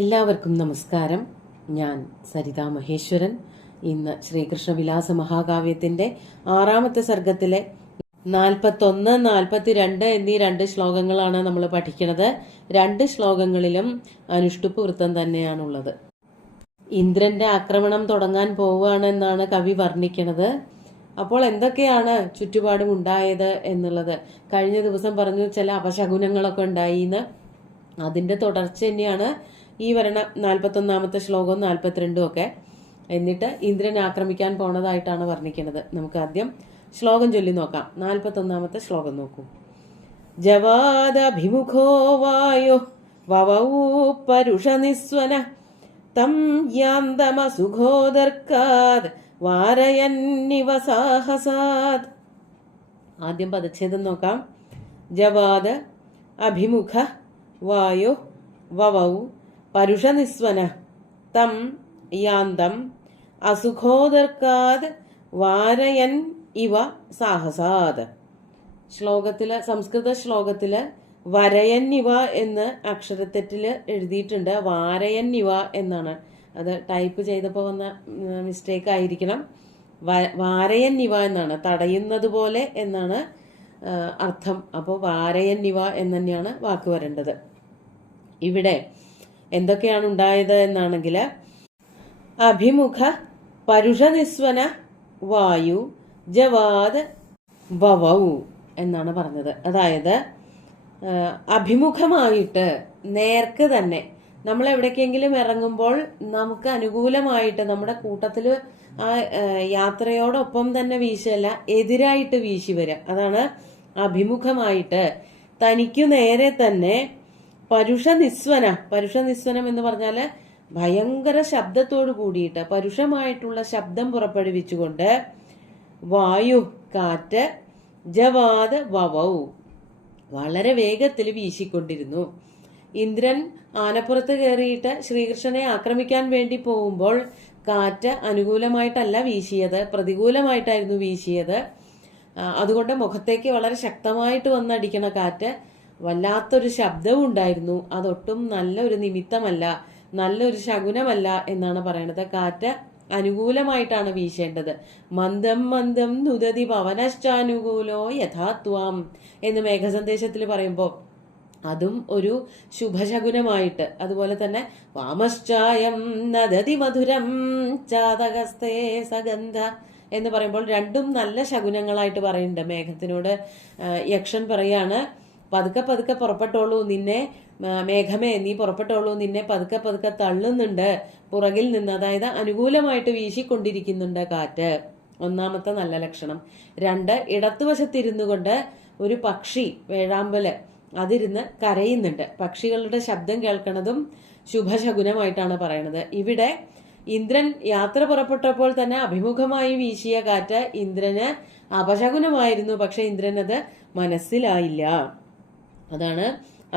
എല്ലാവർക്കും നമസ്കാരം. ഞാൻ സരിതാ മഹേശ്വരൻ. ഇന്ന് ശ്രീകൃഷ്ണ വിലാസ മഹാകാവ്യത്തിന്റെ 6ാമത്തെ സർഗത്തിലെ 41, 42 എന്നീ 2 ശ്ലോകങ്ങളാണ് നമ്മൾ പഠിക്കുന്നത്. 2 ശ്ലോകങ്ങളിലും അനുഷ്ടുപ്പ് വൃത്തം തന്നെയാണുള്ളത്. ഇന്ദ്രന്റെ ആക്രമണം തുടങ്ങാൻ പോവുകയാണെന്നാണ് കവി വർണ്ണിക്കുന്നത്. അപ്പോൾ എന്തൊക്കെയാണ് ചുറ്റുപാടും ഉണ്ടായത് എന്നുള്ളത് കഴിഞ്ഞ ദിവസം പറഞ്ഞു. ചില അപശകുനങ്ങളൊക്കെ ഉണ്ടായിന്ന്. അതിന്റെ തുടർച്ച തന്നെയാണ് ഈ വരണ 41ാമത്തെ ശ്ലോകവും 42 ഒക്കെ. എന്നിട്ട് ഇന്ദ്രൻ ആക്രമിക്കാൻ പോണതായിട്ടാണ് വർണ്ണിക്കുന്നത്. നമുക്ക് ആദ്യം ശ്ലോകം ചൊല്ലി നോക്കാം. 41ാമത്തെ ശ്ലോകം നോക്കൂ. ജവാദഭിമുഖോ വായോ വവൗ പരുഷനിസ്വന തം യാന്തമസുഖോദർക്കാത് വാരയന്നിവ സാഹസാത്. ആദ്യം പദച്ഛേദം നോക്കാം. ജവാദ അഭിമുഖ വായോ വവൗ പരുഷനിസ്വന തം യാന്തം അസുഖോദർക്കാത് വാരയൻ ഇവ സാഹസാത്. ശ്ലോകത്തില്, സംസ്കൃത ശ്ലോകത്തില് വരയൻ ഇവ എന്ന് അക്ഷരത്തെറ്റില് എഴുതിയിട്ടുണ്ട്. വാരയൻ ഇവ എന്നാണ്. അത് ടൈപ്പ് ചെയ്തപ്പോൾ വന്ന മിസ്റ്റേക്ക് ആയിരിക്കണം. വാരയൻ ഇവ എന്നാണ്, തടയുന്നത് പോലെ എന്നാണ് അർത്ഥം. അപ്പോൾ വാരയൻ ഇവ എന്ന് തന്നെയാണ് വാക്ക് വരേണ്ടത്. ഇവിടെ എന്തൊക്കെയാണ് ഉണ്ടായത് എന്നാണെങ്കിൽ, അഭിമുഖ പരുഷനിസ്വന വായു ജവാദ് വവൗ എന്നാണ് പറഞ്ഞത്. അതായത് അഭിമുഖമായിട്ട് നേർക്ക് തന്നെ നമ്മൾ എവിടേക്കെങ്കിലും ഇറങ്ങുമ്പോൾ നമുക്ക് അനുകൂലമായിട്ട് നമ്മുടെ കൂട്ടത്തിൽ ആ യാത്രയോടൊപ്പം തന്നെ വീശല്ല, എതിരായിട്ട് വീശി വരിക. അതാണ് അഭിമുഖമായിട്ട്, തനിക്കു നേരെ തന്നെ. പരുഷനിസ്വനം എന്ന് പറഞ്ഞാല് ഭയങ്കര ശബ്ദത്തോട് കൂടിയിട്ട് പരുഷമായിട്ടുള്ള ശബ്ദം പുറപ്പെടുവിച്ചുകൊണ്ട്, വായു കാറ്റ്, ജവാദ് വവൗ വളരെ വേഗത്തിൽ വീശിക്കൊണ്ടിരുന്നു. ഇന്ദ്രൻ ആനപ്പുറത്ത് കയറിയിട്ട് ശ്രീകൃഷ്ണനെ ആക്രമിക്കാൻ വേണ്ടി പോകുമ്പോൾ കാറ്റ് അനുകൂലമായിട്ടല്ല വീശിയത്, പ്രതികൂലമായിട്ടായിരുന്നു വീശിയത്. അതുകൊണ്ട് മുഖത്തേക്ക് വളരെ ശക്തമായിട്ട് വന്നടിക്കണ കാറ്റ് വല്ലാത്തൊരു ശബ്ദവും ഉണ്ടായിരുന്നു. അതൊട്ടും നല്ലൊരു നിമിത്തമല്ല, നല്ലൊരു ശകുനമല്ല എന്നാണ് പറയണത്. കാറ്റ് അനുകൂലമായിട്ടാണ് വീശേണ്ടത്. മന്ദം മന്ദം നുദതി പവനശ്ചാനുകൂലോ യഥാത്വാം എന്ന് മേഘസന്ദേശത്തിൽ പറയുമ്പോൾ അതും ഒരു ശുഭശകുനമായിട്ട്, അതുപോലെ തന്നെ വാമശ്ചായം നദതി മധുരം ചാതകസ്തേ സഗന്ധ എന്ന് പറയുമ്പോൾ രണ്ടും നല്ല ശകുനങ്ങളായിട്ട് പറയുന്നുണ്ട്. മേഘത്തിനോട് യക്ഷൻ പറയാണ്, പതുക്കെ പതുക്കെ പുറപ്പെട്ടോളൂ, നിന്നെ മേഘമേ നീ പുറപ്പെട്ടോളൂ, നിന്നെ പതുക്കെ പതുക്കെ തള്ളുന്നുണ്ട് പുറകിൽ നിന്ന്. അതായത് അനുകൂലമായിട്ട് വീശിക്കൊണ്ടിരിക്കുന്നുണ്ട് കാറ്റ്. ഒന്നാമത്തെ നല്ല ലക്ഷണം. 2, ഇടത്തുവശത്തിരുന്നു കൊണ്ട് ഒരു പക്ഷി, വേഴാമ്പല്, അതിരുന്ന് കരയുന്നുണ്ട്. പക്ഷികളുടെ ശബ്ദം കേൾക്കണതും ശുഭശകുനമായിട്ടാണ് പറയണത്. ഇവിടെ ഇന്ദ്രൻ യാത്ര പുറപ്പെട്ടപ്പോൾ തന്നെ അഭിമുഖമായി വീശിയ കാറ്റ് ഇന്ദ്രന് അപശകുനമായിരുന്നു. പക്ഷെ ഇന്ദ്രൻ അത് മനസ്സിലായില്ല. അതാണ്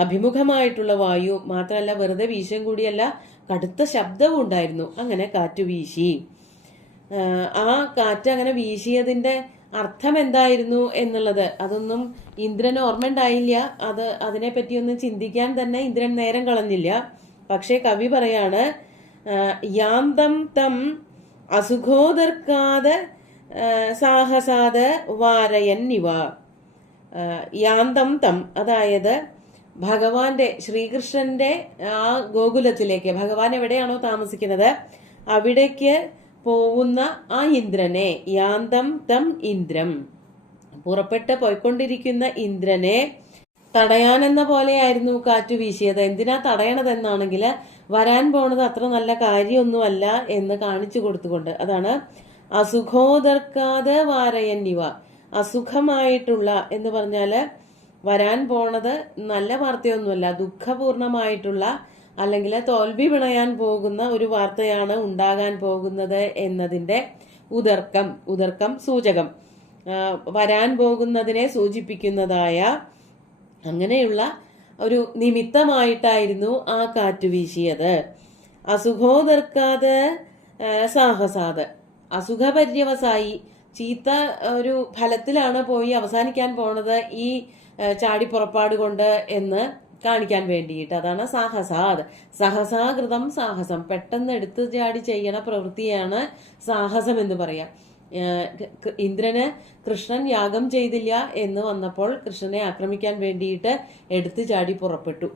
അഭിമുഖമായിട്ടുള്ള വായു. മാത്രമല്ല വെറുതെ വീശം കൂടിയല്ല, കടുത്ത ശബ്ദവും ഉണ്ടായിരുന്നു. അങ്ങനെ കാറ്റ് വീശി. ആ കാറ്റ് അങ്ങനെ വീശിയതിന്റെ അർത്ഥം എന്തായിരുന്നു എന്നുള്ളത് അതൊന്നും ഇന്ദ്രന് ഓർമ്മയുണ്ടായില്ല. അതിനെ പറ്റിയൊന്നും ചിന്തിക്കാൻ തന്നെ ഇന്ദ്രൻ നേരം കളഞ്ഞില്ല. പക്ഷെ കവി പറയാണ്, യാന്തം തം അസുഖോദർക്കാത് സാഹസാത് വാരയൻ ഇവ. യാന്തം തം അതായത് ഭഗവാന്റെ, ശ്രീകൃഷ്ണന്റെ ആ ഗോകുലത്തിലേക്ക്, ഭഗവാൻ എവിടെയാണോ താമസിക്കുന്നത് അവിടേക്ക് പോകുന്ന ആ ഇന്ദ്രനെ, യാന്തം തം ഇന്ദ്രം, പുറപ്പെട്ട് പോയിക്കൊണ്ടിരിക്കുന്ന ഇന്ദ്രനെ തടയാനെന്ന പോലെയായിരുന്നു കാറ്റ് വീശിയത്. എന്തിനാ തടയണതെന്നാണെങ്കിൽ വരാൻ പോണത് അത്ര നല്ല കാര്യമൊന്നുമല്ല എന്ന് കാണിച്ചു കൊടുത്തുകൊണ്ട്. അതാണ് അസുഖോദർക്കാതെ വാരയന്നിവ. അസുഖമായിട്ടുള്ള എന്ന് പറഞ്ഞാല് വരാൻ പോണത് നല്ല വാർത്തയൊന്നുമല്ല, ദുഃഖപൂർണമായിട്ടുള്ള അല്ലെങ്കിൽ തോൽവി പിണയാൻ പോകുന്ന ഒരു വാർത്തയാണ് ഉണ്ടാകാൻ പോകുന്നത് എന്നതിന്റെ ഉദർക്കം സൂചകം, വരാൻ പോകുന്നതിനെ സൂചിപ്പിക്കുന്നതായ അങ്ങനെയുള്ള ഒരു നിമിത്തമായിട്ടായിരുന്നു ആ കാറ്റ് വീശിയത്. അസുഖോദർക്കാത് സാഹസാത്, അസുഖപര്യവസായി, ചീത്ത ഒരു ഫലത്തിലാണ് പോയി അവസാനിക്കാൻ പോണത് ഈ ചാടിപ്പുറപ്പാട് കൊണ്ട് എന്ന് കാണിക്കാൻ വേണ്ടിയിട്ട്. അതാണ് സാഹസാത്. സഹസാകൃതം സാഹസം, പെട്ടെന്ന് എടുത്തു ചാടി ചെയ്യണ പ്രവൃത്തിയാണ് സാഹസം എന്ന് പറയാം. ഇന്ദ്രന് കൃഷ്ണൻ യാഗം ചെയ്തില്ല എന്ന് വന്നപ്പോൾ കൃഷ്ണനെ ആക്രമിക്കാൻ വേണ്ടിയിട്ട് എടുത്തു ചാടി പുറപ്പെട്ടു.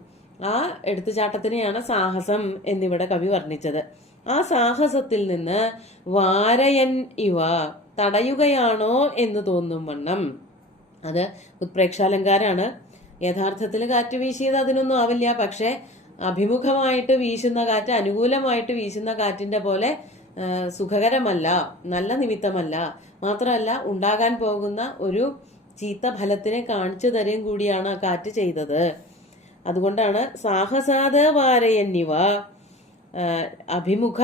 ആ എടുത്തുചാട്ടത്തിനെയാണ് സാഹസം എന്നിവിടെ കവി വർണ്ണിച്ചത്. ആ സാഹസത്തിൽ നിന്ന് വാരയൻ ഇവ, തടയുകയാണോ എന്ന് തോന്നും വണ്ണം. അത് ഉത്പ്രേക്ഷാലങ്കാരാണ്. യഥാർത്ഥത്തിൽ കാറ്റ് വീശിയത് അതിനൊന്നും ആവില്ല. പക്ഷെ അഭിമുഖമായിട്ട് വീശുന്ന കാറ്റ്, അനുകൂലമായിട്ട് വീശുന്ന കാറ്റിന്റെ പോലെ സുഖകരമല്ല, നല്ല നിമിത്തമല്ല. മാത്രമല്ല, ഉണ്ടാകാൻ പോകുന്ന ഒരു ചീത്ത ഫലത്തിനെ കാണിച്ചു തരുകയും കൂടിയാണ് കാറ്റ് ചെയ്തത്. അതുകൊണ്ടാണ് സാഹസാദ വാരയന്നിവ, അഭിമുഖ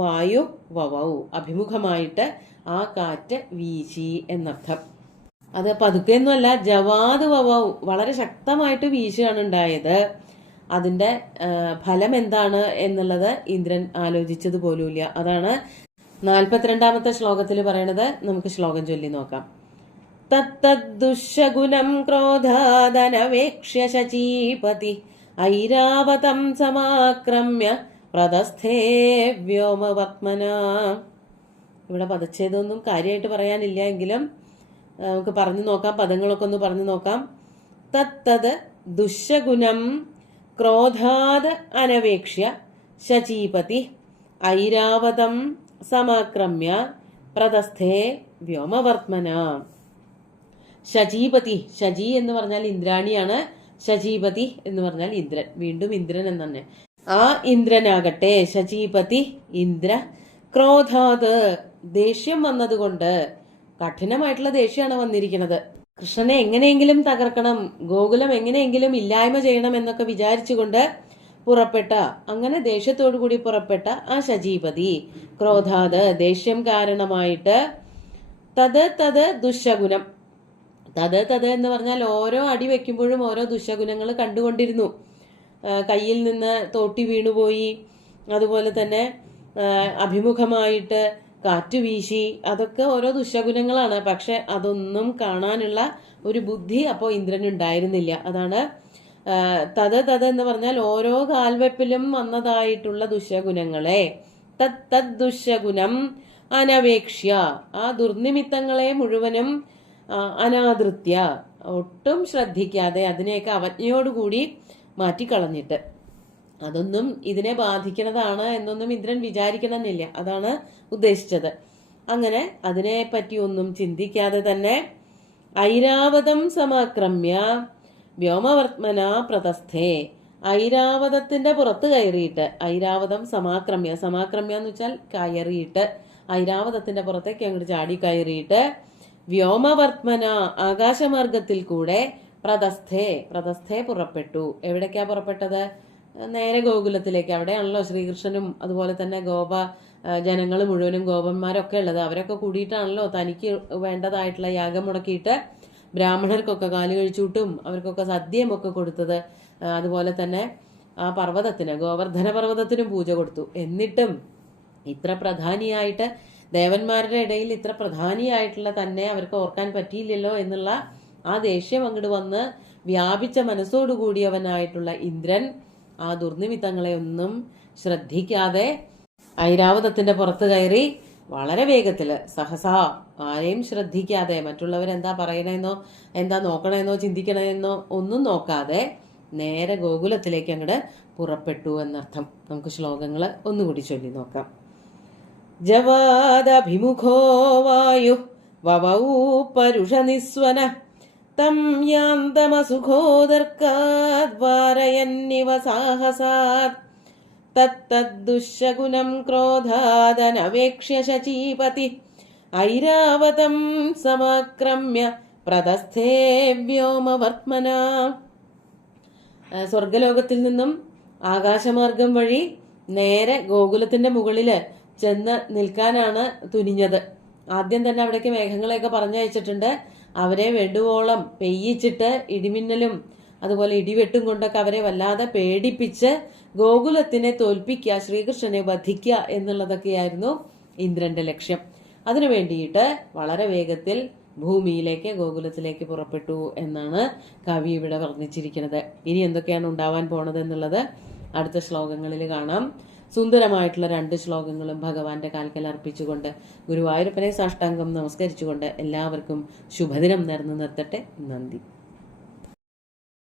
വായു വവൗ, അഭിമുഖമായിട്ട് ആ കാറ്റ് വീശി എന്നർത്ഥം. അത് പതുക്കെയൊന്നുമല്ല, ജവാദ് വവൗ, വളരെ ശക്തമായിട്ട് വീശുകയാണ് ഉണ്ടായത്. അതിന്റെ ഫലം എന്താണ് എന്നുള്ളത് ഇന്ദ്രൻ ആലോചിച്ചത് പോലുമില്ല. അതാണ് 42-ാമത്തെ ശ്ലോകത്തിൽ പറയണത്. നമുക്ക് ശ്ലോകം ചൊല്ലി നോക്കാം. തത്തദ്ദുശഗുണം ക്രോധാദനവേക്ഷ്യ ശചീപതി ഐരാവതം സമാക്രമ്യ പ്രതസ്ഥേ വ്യോമവത്മന. ഇവിടെ പദച്ഛേദമൊന്നും കാര്യമായിട്ട് പറയാനില്ല, എങ്കിലും നമുക്ക് പറഞ്ഞു നോക്കാം, പദങ്ങളൊക്കെ ഒന്ന് പറഞ്ഞു നോക്കാം. തത്തത് ദുശഗുണം ക്രോധാത് അനവേക്ഷ്യ ശചീപതി ഐരാവതം സമാക്രമ്യ പ്രതസ്ഥേ വ്യോമവർത്മന. ശചീപതി, ശചി എന്ന് പറഞ്ഞാൽ ഇന്ദ്രാണിയാണ്, ശചീപതി എന്ന് പറഞ്ഞാൽ ഇന്ദ്രൻ, വീണ്ടും ഇന്ദ്രൻ എന്ന് തന്നെ. ആ ഇന്ദ്രനാകട്ടെ, ശചീപതി ഇന്ദ്ര, ക്രോധാത് ദേഷ്യം വന്നതുകൊണ്ട്, കഠിനമായിട്ടുള്ള ദേഷ്യമാണ് വന്നിരിക്കുന്നത്. കൃഷ്ണനെ എങ്ങനെയെങ്കിലും തകർക്കണം, ഗോകുലം എങ്ങനെയെങ്കിലും ഇല്ലായ്മ ചെയ്യണം എന്നൊക്കെ വിചാരിച്ചുകൊണ്ട് പുറപ്പെട്ട, അങ്ങനെ ദേഷ്യത്തോടു കൂടി പുറപ്പെട്ട ആ ശചീപതി, ക്രോധാത് ദേഷ്യം കാരണമായിട്ട്, തത് ദുശഗുണം, തത് എന്ന് പറഞ്ഞാൽ ഓരോ അടി വെക്കുമ്പോഴും ഓരോ ദുശഗുണങ്ങൾ കണ്ടുകൊണ്ടിരുന്നു. കയ്യിൽ നിന്ന് തോട്ടി വീണുപോയി, അതുപോലെ തന്നെ അഭിമുഖമായിട്ട് കാറ്റു വീശി, അതൊക്കെ ഓരോ ദുശഗുണങ്ങളാണ്. പക്ഷെ അതൊന്നും കാണാനുള്ള ഒരു ബുദ്ധി അപ്പോൾ ഇന്ദ്രനുണ്ടായിരുന്നില്ല. അതാണ് തത് എന്ന് പറഞ്ഞാൽ ഓരോ കാൽവെപ്പിലും വന്നതായിട്ടുള്ള ദുശഗുണങ്ങളെ, തദ്ദുശഗുണം അനവേക്ഷ്യ, ആ ദുർനിമിത്തങ്ങളെ മുഴുവനും അനാദൃത്യ, ഒട്ടും ശ്രദ്ധിക്കാതെ അതിനെയൊക്കെ അവജ്ഞയോടുകൂടി മാറ്റിക്കളഞ്ഞിട്ട്, അതൊന്നും ഇതിനെ ബാധിക്കുന്നതാണ് എന്നൊന്നും ഇന്ദ്രൻ വിചാരിക്കണമെന്നില്ല. അതാണ് ഉദ്ദേശിച്ചത്. അങ്ങനെ അതിനെ പറ്റി ഒന്നും ചിന്തിക്കാതെ തന്നെ ഐരാവതം സമാക്രമ്യ വ്യോമവർത്മന പ്രതസ്ഥേ, ഐരാവതത്തിന്റെ പുറത്ത് കയറിയിട്ട്, ഐരാവതം സമാക്രമ്യ, സമാക്രമ്യ എന്ന് വെച്ചാൽ കയറിയിട്ട്, ഐരാവതത്തിന്റെ പുറത്തേക്ക് അങ്ങോട്ട് ചാടി കയറിയിട്ട്, വ്യോമവർത്മന ആകാശമാർഗത്തിൽ കൂടെ പ്രതസ്ഥേ പുറപ്പെട്ടു. എവിടേക്കാ പുറപ്പെട്ടത്? നേരെ ഗോകുലത്തിലേക്ക്. അവിടെയാണല്ലോ ശ്രീകൃഷ്ണനും അതുപോലെ തന്നെ ഗോപ ജനങ്ങൾ മുഴുവനും ഗോപന്മാരൊക്കെ ഉള്ളത്. അവരൊക്കെ കൂടിയിട്ടാണല്ലോ തനിക്ക് വേണ്ടതായിട്ടുള്ള യാഗം മുടക്കിയിട്ട് ബ്രാഹ്മണർക്കൊക്കെ കാല് കഴിച്ചൂട്ടും അവർക്കൊക്കെ സദ്യമൊക്കെ കൊടുത്തത്. അതുപോലെ തന്നെ ആ പർവ്വതത്തിന്, ഗോവർദ്ധന പർവ്വതത്തിനും പൂജ കൊടുത്തു. എന്നിട്ടും ഇത്ര പ്രധാനിയായിട്ട്, ദേവന്മാരുടെ ഇടയിൽ ഇത്ര പ്രധാനിയായിട്ടുള്ള തന്നെ അവർക്ക് ഓർക്കാൻ പറ്റിയില്ലല്ലോ എന്നുള്ള ആ ദേഷ്യം അങ്ങോട്ട് വന്ന് വ്യാപിച്ച മനസ്സോടുകൂടിയവനായിട്ടുള്ള ഇന്ദ്രൻ ആ ദുർനിമിത്തങ്ങളെ ഒന്നും ശ്രദ്ധിക്കാതെ ഐരാവതത്തിന്റെ പുറത്ത് കയറി വളരെ വേഗത്തില് സഹസാ, ആരെയും ശ്രദ്ധിക്കാതെ, മറ്റുള്ളവരെന്താ പറയണെന്നോ എന്താ നോക്കണമെന്നോ ചിന്തിക്കണമെന്നോ ഒന്നും നോക്കാതെ നേരെ ഗോകുലത്തിലേക്ക് അങ്ങോട്ട് പുറപ്പെട്ടു എന്നർത്ഥം. നമുക്ക് ശ്ലോകങ്ങൾ ഒന്നുകൂടി ചൊല്ലി നോക്കാം. ജവാദഭിമുഖോ വായു വവൗ പരുഷ നിസ്വന തം യാന്തമസുഖോദർക്കാദ് വാരയന്നിവ സാഹസാത് തത്തദ്ദുശഗുണം ക്രോധാദനവേക്ഷ്യ ശചീപതി ഐരാവതം സമാക്രമ്യ പ്രതസ്ഥേ വ്യോമവർത്മന. സ്വർഗലോകത്തിൽ നിന്നും ആകാശമാർഗം വഴി നേരെ ഗോകുലത്തിന്റെ മുകളില് ചെന്ന് നിൽക്കാനാണ് തുനിഞ്ഞത്. ആദ്യം തന്നെ അവിടേക്ക് മേഘങ്ങളെയൊക്കെ പറഞ്ഞയച്ചിട്ടുണ്ട്. അവരെ വേണ്ടുവോളം പെയ്യിച്ചിട്ട് ഇടിമിന്നലും അതുപോലെ ഇടിവെട്ടും കൊണ്ടൊക്കെ അവരെ വല്ലാതെ പേടിപ്പിച്ച് ഗോകുലത്തിനെ തോൽപ്പിക്കുക, ശ്രീകൃഷ്ണനെ വധിക്കുക എന്നുള്ളതൊക്കെയായിരുന്നു ഇന്ദ്രന്റെ ലക്ഷ്യം. അതിനു വേണ്ടിയിട്ട് വളരെ വേഗത്തിൽ ഭൂമിയിലേക്ക് ഗോകുലത്തിലേക്ക് പുറപ്പെട്ടു എന്നാണ് കവി ഇവിടെ വർണ്ണിച്ചിരിക്കുന്നത്. ഇനി എന്തൊക്കെയാണ് ഉണ്ടാവാൻ പോണത് എന്നുള്ളത് അടുത്ത ശ്ലോകങ്ങളിൽ കാണാം. സുന്ദരമായിട്ടുള്ള 2 ശ്ലോകങ്ങളും ഭഗവാന്റെ കാൽക്കൽ അർപ്പിച്ചുകൊണ്ട് ഗുരുവായൂരപ്പനെ സാഷ്ടാംഗം നമസ്കരിച്ചുകൊണ്ട് എല്ലാവർക്കും ശുഭദിനം നേർന്നു നിർത്തട്ടെ. നന്ദി.